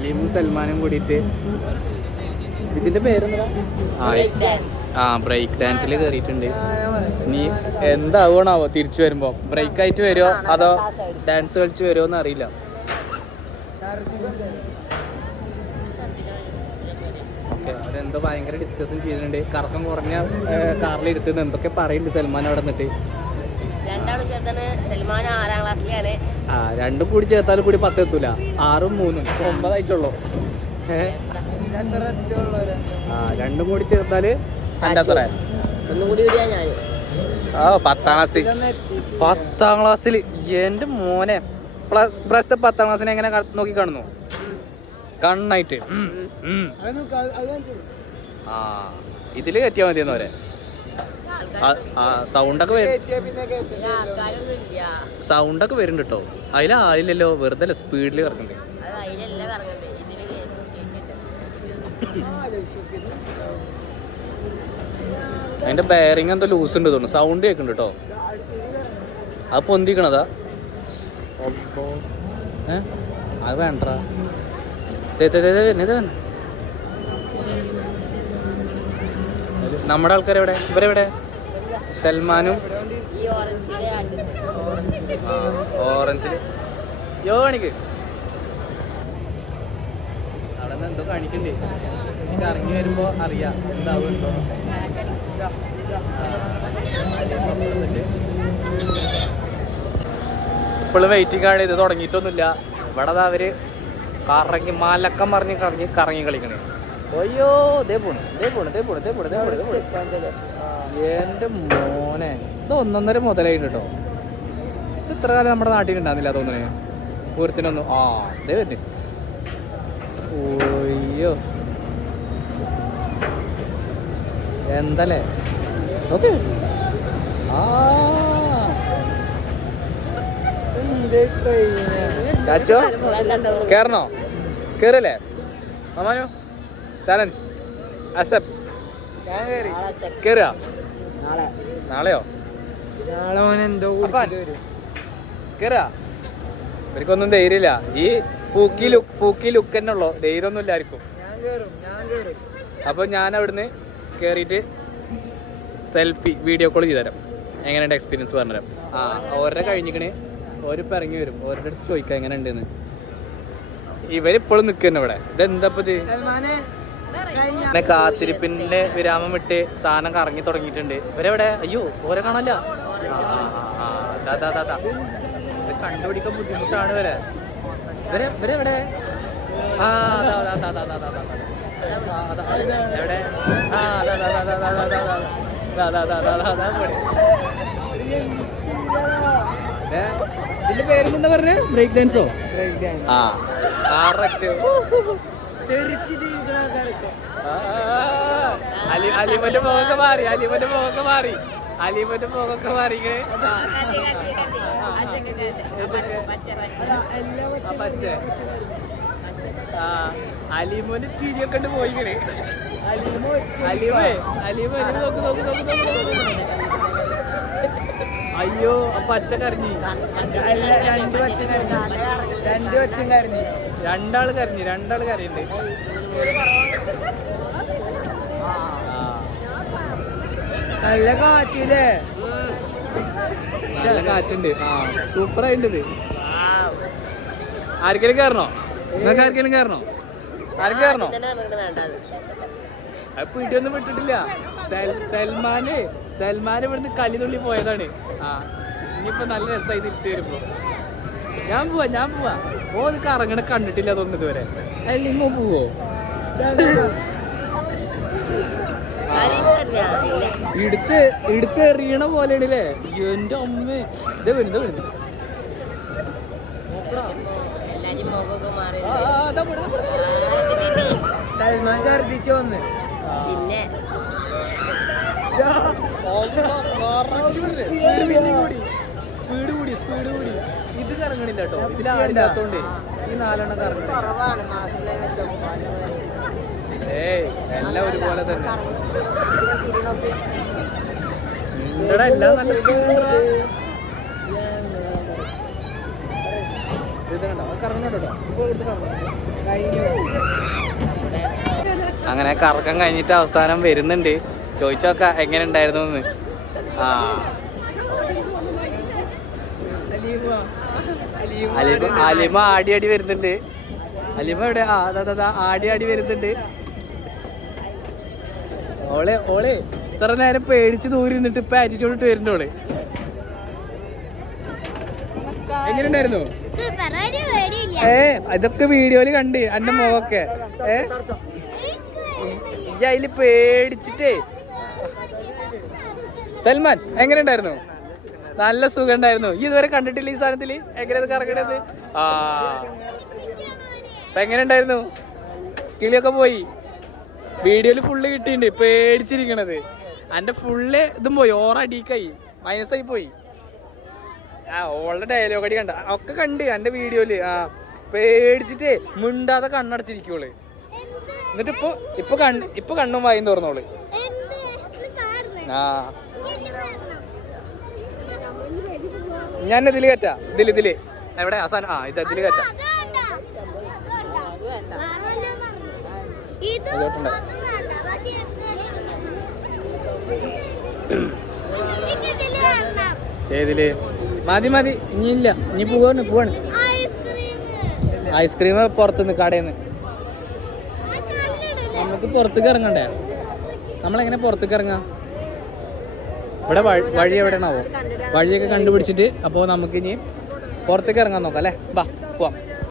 അലീമും സൽമാനും കൂടിയിട്ട് ഇതിന്റെ പേരെന്താ? ബ്രേക്ക് ഡാൻസിൽ കയറിയിട്ടുണ്ട്. ഇനി എന്താവണാവോ തിരിച്ചു വരുമ്പോ? ബ്രേക്ക് ആയിട്ട് വരുമോ അതോ ഡാൻസ് കളിച്ച് വരുമോ എന്ന് അറിയില്ല. ഓക്കെ, അവരെന്തോ ഭയങ്കര ഡിസ്കഷൻ ചെയ്യുന്നുണ്ട്. കറക്കം കുറഞ്ഞ കാറിലിരുത്തുന്നത് എന്തൊക്കെ പറയുന്നുണ്ട് സൽമാൻ അവിടെ നിന്നിട്ട്. രണ്ടും കൂടി ചേർത്താലും കൂടി 10 എത്തൂല. 6ഉം 3ഉം 9 ആയിട്ടുള്ളൂ. രണ്ടും കൂടി ചേർത്താല് പത്താം ക്ലാസ്സിൽ എന്റെ മോനെ ഇപ്രാവശ്യത്തെ 10ാം ക്ലാസ്സിനെ എങ്ങനെ നോക്കി കാണുന്നു? കണ്ണായിട്ട് ഇതില് കയറ്റിയാ മതിയെന്ന് വരെ. സൗണ്ടൊക്കെ വരുന്നുണ്ട് കേട്ടോ. അതിലാളില്ലല്ലോ, വെറുതെ സ്പീഡില് കറങ്ങണ്ടേ. അതിന്റെ ബെയറിങ് എന്തോ ലൂസ് ഉണ്ട് തോന്നുന്നു. സൗണ്ട് കേൾക്കുന്നുണ്ട് കേട്ടോ. അത് പൊന്തിക്കണതാ. അത് വേണ്ട. നമ്മുടെ ആൾക്കാരെവിടെ? ഇവരെവിടെ? സൽമാനും ഓറഞ്ചില് കാണിക്ക്. അവിടെ നിന്ന് എന്തോ കാണിക്കണ്ടേ. എനിക്ക് ഇറങ്ങി വരുമ്പോ അറിയാം എന്താവും എന്തോ. ഇപ്പോഴും വെയിറ്റിംഗ് ആണ്. ഇത് തുടങ്ങിയിട്ടൊന്നുമില്ല. ഇവിടെ അവര് കറങ്ങി മലക്കം കറങ്ങി കളിക്കണേ. അയ്യോ ദേ പോണ്. എന്റെ മോനെ, ഇത് 1.5 മുതലായിട്ട് കേട്ടോ. ഇത് ഇത്ര കാലം നമ്മുടെ നാട്ടിൽ ഉണ്ടാകുന്നില്ല തോന്നുന്നേ. പൂരത്തിനൊന്നും ഇതേ വരുന്നേ. ഓയ്യോ എന്തല്ലേ. ഓക്കെ ചാച്ചോ കേറണോ? കേറല്ലേ അമ്മാനോ? Challenge accept. കേറുക നാളെയോ? കേറുക. ഇവർക്കൊന്നും ധൈര്യമില്ല. ഈ പൂക്കി ലുക്ക് തന്നെ ഉള്ളു. ധൈര്യമൊന്നും ഇല്ലായിരിക്കും. അപ്പൊ ഞാൻ അവിടുന്ന് കേറിയിട്ട് സെൽഫി വീഡിയോ കോൾ ചെയ്തുതരാം. എങ്ങനെയുണ്ട് എക്സ്പീരിയൻസ് പറഞ്ഞുതരാം. ഓരുടെ കഴിഞ്ഞിക്കണേ. ഓരിപ്പോൾ ഇറങ്ങി വരും. ഓരുടെ അടുത്ത് ചോദിക്കാം എങ്ങനെ ഉണ്ടെന്ന്. ഇവരിപ്പോഴും നിൽക്കുന്നു ഇവിടെ. ഇതെന്തപ്പത്? കാത്തിരിപ്പിന്റെ വിരാമം വിട്ട് സാധനം കറങ്ങി തുടങ്ങിയിട്ടുണ്ട്. ഇവരെവിടെ? അയ്യോ ഓരെ കാണല്ല. ഇത് കണ്ടുപിടിക്കാൻ ബുദ്ധിമുട്ടാണ്. ഇവരെവിടെ? എവിടെ? ഇതിന്റെ പേരെന്താ പറഞ്ഞ? ബ്രേക്ക് ഡാൻസോ? അലിമന്റെ മുഖമൊക്കെ മാറി. അലിമോന്റെ ചിരിയൊക്കെ ഉണ്ട് പോയിക്കണേ. അയ്യോ പച്ച കരഞ്ഞി. രണ്ടാള് കരയുണ്ട്. നല്ല കാറ്റില്ലേ? നല്ല കാറ്റുണ്ട്. സൂപ്പർ ആയിട്ടുണ്ട്. ആർക്കെങ്കിലും കയറണോ? നിങ്ങൾക്ക് ആർക്കെങ്കിലും കയറണോ? ആർക്കും കയറണോ? അപ്പൊ ഇടിയൊന്നും വിട്ടിട്ടില്ല. സൽമാൻ ഇവിടുന്ന് കലിതുള്ളി പോയതാണ്. ഇനിയിപ്പോ നല്ല രസമായി തിരിച്ചു വരുമ്പോ. ഞാൻ പോവാ. ഇത് കറങ്ങണ കണ്ടിട്ടില്ല തോന്നുന്നു ഇതുവരെ. ഇങ്ങോ പോവോ? എടുത്ത് എറിയണ പോലെയാണല്ലേ. എന്റെ അമ്മ ഇതേ വരുന്നു. സൽമാൻ ഛർദിച്ചു വന്ന്. പിന്നെ സ്പീഡ് കൂടി. ഇത് കറങ്ങണില്ല കേട്ടോ. ഇതിലാടില്ലാത്തോണ്ട് ഈ 4 കറങ്ങണം. എല്ലാം ഒരുപോലെ തന്നെ. എല്ലാം നല്ല സ്പീഡ്. ഇത് കണ്ടോ കറങ്ങുന്നുണ്ടോ ഇപ്പോൾ എടുത്ത് കറങ്ങും. കഴിഞ്ഞു. അങ്ങനെ കറക്കം കഴിഞ്ഞിട്ട് അവസാനം വരുന്നുണ്ട്. ചോദിച്ചോക്ക എങ്ങനെ ഉണ്ടായിരുന്നു എന്ന്. ആ അലിമ ആടി ആടി വരുന്നുണ്ട്. അലിമ എവിടെ? ആ അതാ ആടി ആടി വരുന്നുണ്ട്. ഓളെ ഓളെ ഇത്ര നേരം പേടിച്ച് ദൂരി നിന്നിട്ട് ഇപ്പൊ ആറ്റിറ്റ്യൂഡ് ഇട്ട് വരുന്നുണ്ട് ഓള്. എങ്ങനെ ഉണ്ടായിരുന്നു? ഇതൊക്കെ വീഡിയോയില് കണ്ട് എന്റെ മുഖമൊക്കെ ഈ അതില് പേടിച്ചിട്ടേ. സൽമാൻ എങ്ങനെ ഉണ്ടായിരുന്നു? നല്ല സുഖം ഉണ്ടായിരുന്നു. ഈ ഇതുവരെ കണ്ടിട്ടില്ല ഈ സാധനത്തില്. എങ്ങനെയത് കറങ്ങണത്? ആ അപ്പൊ എങ്ങനെ ഉണ്ടായിരുന്നു? കിളിയൊക്കെ പോയി. വീഡിയോയില് ഫുള്ള് കിട്ടിയിട്ടുണ്ട്. പേടിച്ചിരിക്കണത് എന്റെ ഫുള്ള് ഇതും പോയി. ഓറടിക്കായി മൈനസായി പോയി. ആ ഓളുടെ ഡയലോഗ് അടി കണ്ട ഒക്കെ കണ്ട് എന്റെ വീഡിയോയില്. ആ പേടിച്ചിട്ടേ മിണ്ടാതെ കണ്ണടച്ചിരിക്കോള്. എന്നിട്ട് ഇപ്പൊ കണ്ണും വായും തുറന്നോള്. ആ ഞാൻ ഇതില് കയറ്റാ. ഇതില് എവിടെ അവസാനം? ആ ഇതില് കയറ്റാ. ഏതില്? മതി ഇനിയില്ല. ഇനി പോവാണ്. ഐസ്ക്രീം പുറത്തുനിന്ന് കടയിന്ന്. നമുക്ക് പുറത്തേക്ക് ഇറങ്ങണ്ടേ? നമ്മളെങ്ങനെ പുറത്തേക്ക് ഇറങ്ങാം? ഇവിടെ വഴി എവിടെയാണാവോ? വഴിയൊക്കെ കണ്ടുപിടിച്ചിട്ട് അപ്പോൾ നമുക്കിനി പുറത്തേക്ക് ഇറങ്ങാൻ നോക്കാം അല്ലേ? ബാ പോവാം.